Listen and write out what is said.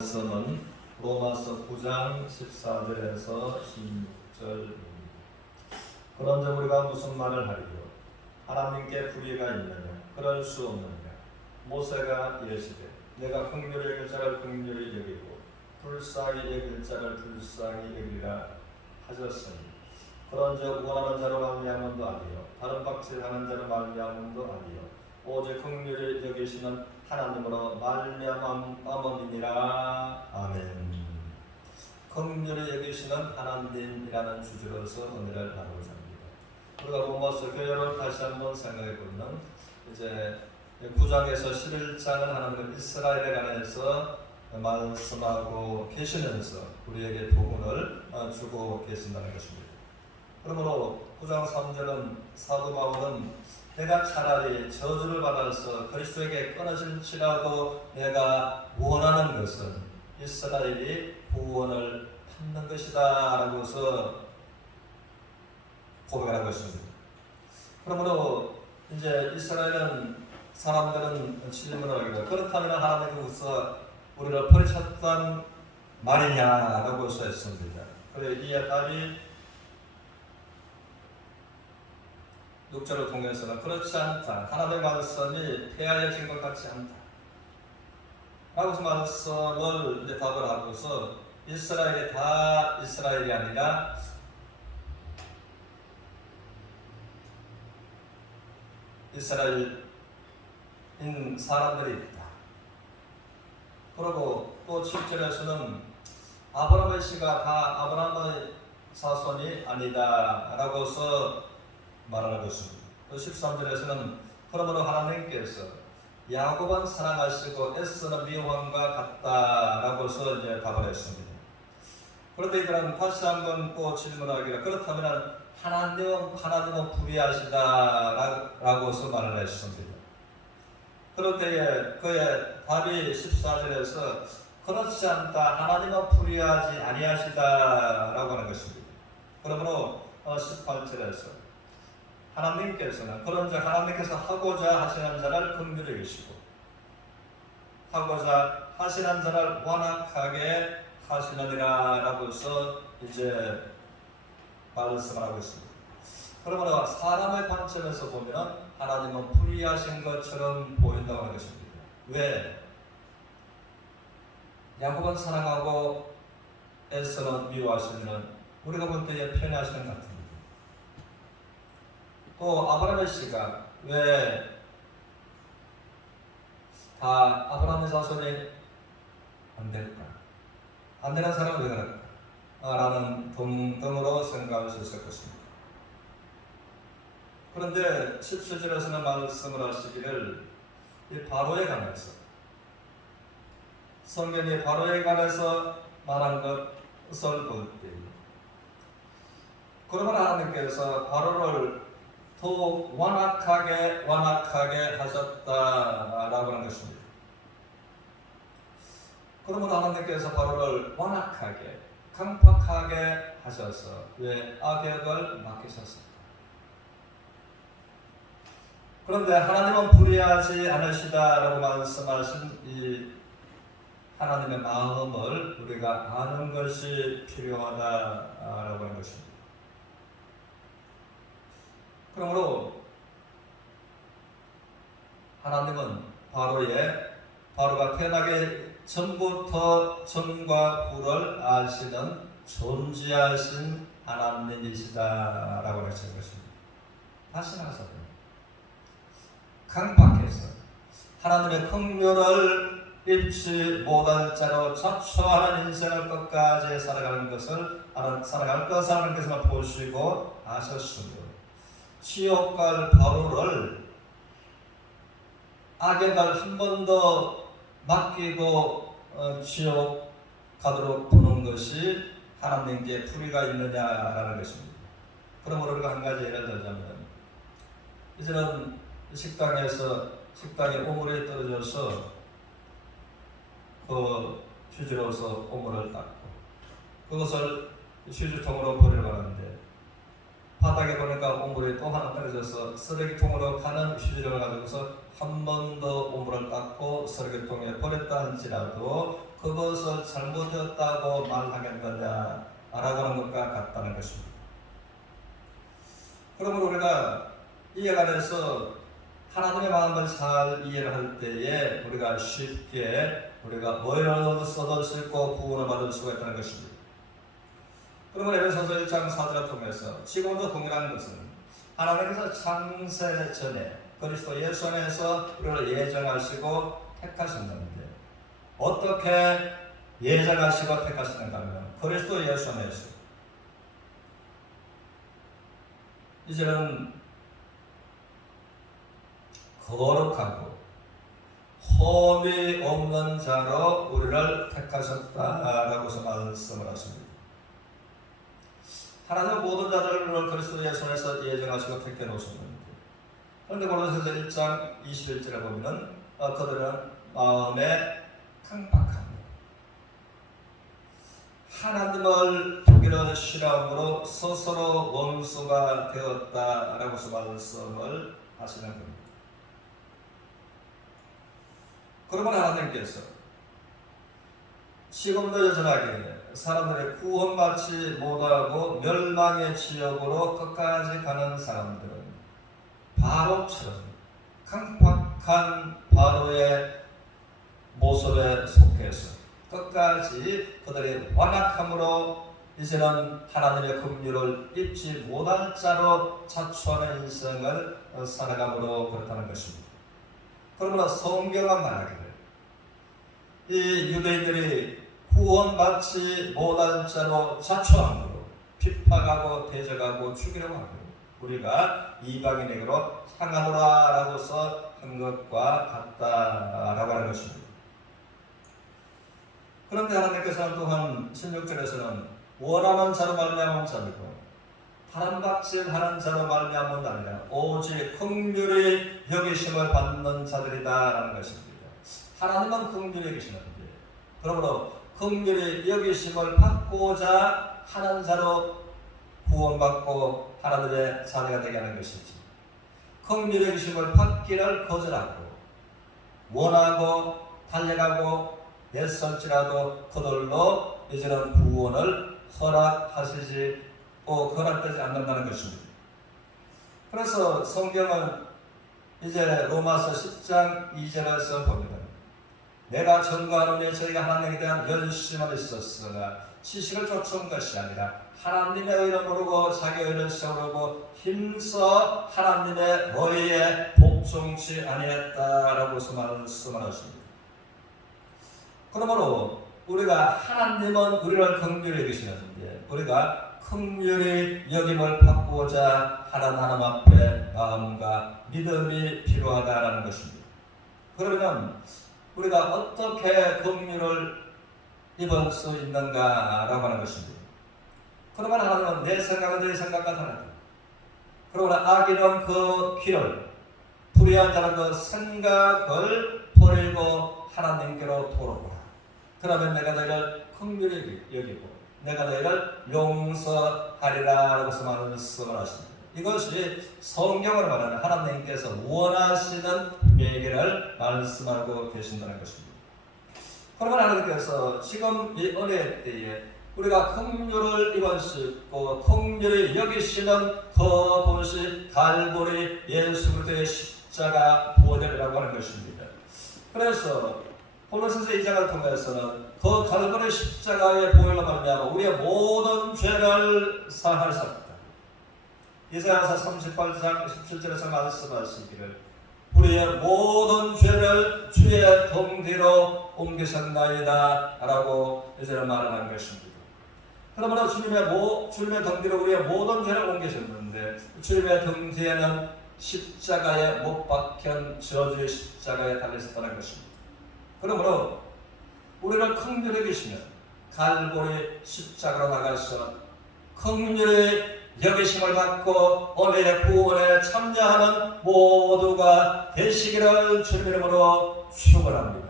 말씀은 로마서 9장 14절에서 16절입니다. 그런데 우리가 무슨 말을 하리요? 하나님께 불의가 있느냐? 그럴 수 없느냐? 모세가 이르시되 내가 긍휼히 여길 자를 긍휼히 여기고 불쌍히 여길 자를 불쌍히 여기리라 하셨으니 그런즉 원하는 자로 말미암은도 아니요 다른 박질하는 자로 말미암은도 아니요 오직 긍휼히 여기시는 하나님으로 말미암음이니라 아멘. 긍휼히 여기시는 하나님이라는 주제로서 오늘을 나누고자 합니다. 우리가 로마서 교회를 다시 한번 생각해 보면 이제 9장에서 11장은 하나님은 이스라엘에 관해서 말씀하고 계시면서 우리에게 복음을 어, 주고 계신다는 것입니다. 그러므로 9장 3절은 사도 바울은 내가 차라리 저주를 받아서 그리스도에게 끊어질지라도 내가 원하는 것은 이스라엘이 구원을 받는 것이다 라고서 고백하고 있습니다. 그러므로 이제 이스라엘은 사람들은 질문을 하기가 그렇다면 하나님께서 우리를 버리셨단 말이냐라고 써있습니다. 그래 이에 답이 6절을 통해서는 그렇지 않다. 하나님의 말씀이 폐하여진 것 같지 않다. 라고서 말씀을 이제 답을 하고서 이스라엘이 다 이스라엘이 아니라 이스라엘인 사람들이 있다. 그리고 또 7절에서는 아브라함의 씨가 다 아브라함의 사손이 아니다. 라고서 말하고 있습니다. 또 13절에서는 그러므로 하나님께서 야곱은 사랑하시고 에스는 미워함과 같다라고서 이제 답을 했습니다. 그런데 이들은 다시 한번 또 질문하기를 그렇다면 하나님은 하나님은 불의하시다라고서 말을 했습니다. 그럴 때에 그의 답이 14절에서 그렇지 않다 하나님은 불의하지 아니하시다라고 하는 것입니다. 그러므로 18절에서 하나님께서는 그런즉 하나님께서 하고자 하시는 자를 긍휼히 여시고 하고자 하시는 자를 완악하게 하시느니라라고서 이제 말씀을 하고 있습니다. 그러므로 사람의 관점에서 보면 하나님은 불의하신 것처럼 보인다고 하는 것입니다. 왜? 야곱은 사랑하고 에서는 미워하시면 우리가 볼 때에 편애하시는 것 같습니다. 또 아브라함의 씨가 왜 다 아브라함의 자손이 안 될까? 안 되는 사람은 왜 그럴까? 아, 라는 등등으로 생각할 수 있을 것입니다. 그런데 17절에서는 말씀을 하시기를 이 바로에 관해서 성경이 바로에 관해서 말한 것을 볼 때, 그러면 하나님께서 바로를 더욱 완악하게 완악하게 하셨다라고 하는 것입니다. 그러므로 하나님께서 바로를 완악하게 강팍하게 하셔서 왜 악역을 맡기셨을까? 그런데 하나님은 불의하지 않으시다라고 말씀하신 이 하나님의 마음을 우리가 아는 것이 필요하다라고 하는 것입니다. 그러므로 하나님은 바로의 바로가 태어나기 전부터 전과 후를 아시는 존재하신 하나님이시다라고 하시는 것입니다. 다시 나가서 강박해서 하나님의 긍휼을 잃지 못할 자로 자초하는 인생을 끝까지 살아가는 것을 살아갈 것을 하나님께서 보시고 아셨으며 지옥 갈 바로를 악역을 한번 더 맡기고 어, 지옥 가도록 보는 것이 하나님께 불의가 있느냐라는 것입니다. 그러므로 우리가 한 가지 예를 들자면 이제는 식당에서 식당에 오물이 떨어져서 그 휴지로서 오물을 닦고 그것을 휴지통으로 버리러 가는데 바닥에 보니까 오물이 또 하나 떨어져서 쓰레기통으로 가는 휴지를 가지고서 한 번 더 오물을 닦고 쓰레기통에 버렸다 할지라도 그것을 잘못했다고 말하겠느냐 하는 것과 같다는 것입니다. 그러면 우리가 이에 관해서 하나님의 마음을 잘 이해를 할 때에 우리가 쉽게 우리가 뭐로서도 수 있고 구원을 받을 수가 있다는 것입니다. 그러면 에베소서 1장 4절을 통해서 지금도 동일한 것은 하나님께서 창세 전에 그리스도 예수 안에서 우리를 예정하시고 택하셨는데 어떻게 예정하시고 택하시는가 하면 그리스도 예수 안에서 이제는 거룩하고 험이 없는 자로 우리를 택하셨다라고서 말씀을 하십니다. 하나님은 모든 자들을 그리스도 예수 안에서 예정하시고 택해 놓으셨는데 그런데 고린도서 1장 21절에 보면은 어, 그들은 마음에 강박합니다. 하나님을 보기를 싫어함으로 스스로 원수가 되었다라고서 말씀을 하시는 겁니다. 그러면 하나님께서 지금도 여전하게 사람들의 구원받지 못하고 멸망의 지역으로 끝까지 가는 사람들은 바로처럼 강팍한 바로의 모습에 속해서 끝까지 그들의 완악함으로 이제는 하나님의 긍휼을 입지 못할 자로 자초하는 인생을 살아감으로 그렇다는 것입니다. 그러므로 성경은 말하기를 이 유대인들이 구원받지 못한 자로 자초함으로 핍박하고 대적하고 죽이려고 하고 우리가 이방인에게로 향하노라 라고서 한 것과 같다 라고 하는 것입니다. 그런데 하나님께서는 또한 16절에서는 원하는 자로 말미암은 자들고 바람박질하는 자로 말미암은 아니라 오직 긍휼히 여기심을 받는 자들이다 라는 것입니다. 하나님은 긍휼히 계시는데 그러므로 긍휼히 여기심을 받고자 하는 자로 구원받고 하나님의 자녀가 되게 하는 것이지. 긍휼히 여기심을 받기를 거절하고 원하고 달려가고 애설지라도 그들로 이제는 구원을 허락하시지 또 허락되지 않는다는 것입니다. 그래서 성경은 이제 로마서 10장 2절에서 봅니다. 내가 전과하노니 저희가 하나님에 대한 열심을 있었으나 지식을 쫓은 것이 아니라 하나님의 의를 모르고 자기 의를 세우려고 힘써 하나님의 의에 복종치 아니했다라고 말씀하십니다. 그러므로 우리가 하나님은 우리를 긍휼히 여기시는데 우리가 긍휼히 여김을 받고자 하는 하나님 앞에 마음과 믿음이 필요하다라는 것입니다. 그러면 우리가 어떻게 긍휼을 입을 수 있는가라고 하는 것입니다. 그러면 하나님은 내 생각은 내 생각과 다르다. 그러나 악인은 그 길을 불의한 자는 그 생각을 버리고 하나님께로 돌아오라. 그러면 내가 너희를 긍휼히 여기고 내가 너희를 용서하리라 라고 말씀을 하십니다. 이것이 성경으로 말하는 하나님께서 원하시는 얘기를 말씀하고 계신다는 것입니다. 그러면 하나님께서 지금 이 은혜 때에 우리가 긍휼을 있고 긍휼히 여기시는 그곳이 갈보리 예수 그리스도의 십자가 보혈이라고 하는 것입니다. 그래서 콜로새서 2장을 통해서는 그 갈보리 십자가의 보혈로 말미암아 우리의 모든 죄를 사하셨다. 이사야서 38장 17절에서 말씀하시기를 우리의 모든 죄를 주의 등 뒤로 옮기셨나이다 라고 이제는 말하는 것입니다. 그러므로 주님의 모, 주님의 등 뒤로 우리의 모든 죄를 옮기셨는데 주님의 등 뒤에는 십자가에 못 박힌 저주의 십자가에 달리셨다는 것입니다. 그러므로 우리를 긍휼히 계시면 갈고리 십자가로 나가서 긍휼히 여기심을 받고 오늘의 구원에 참여하는 모두가 되시기를 주님 이름으로 축원합니다.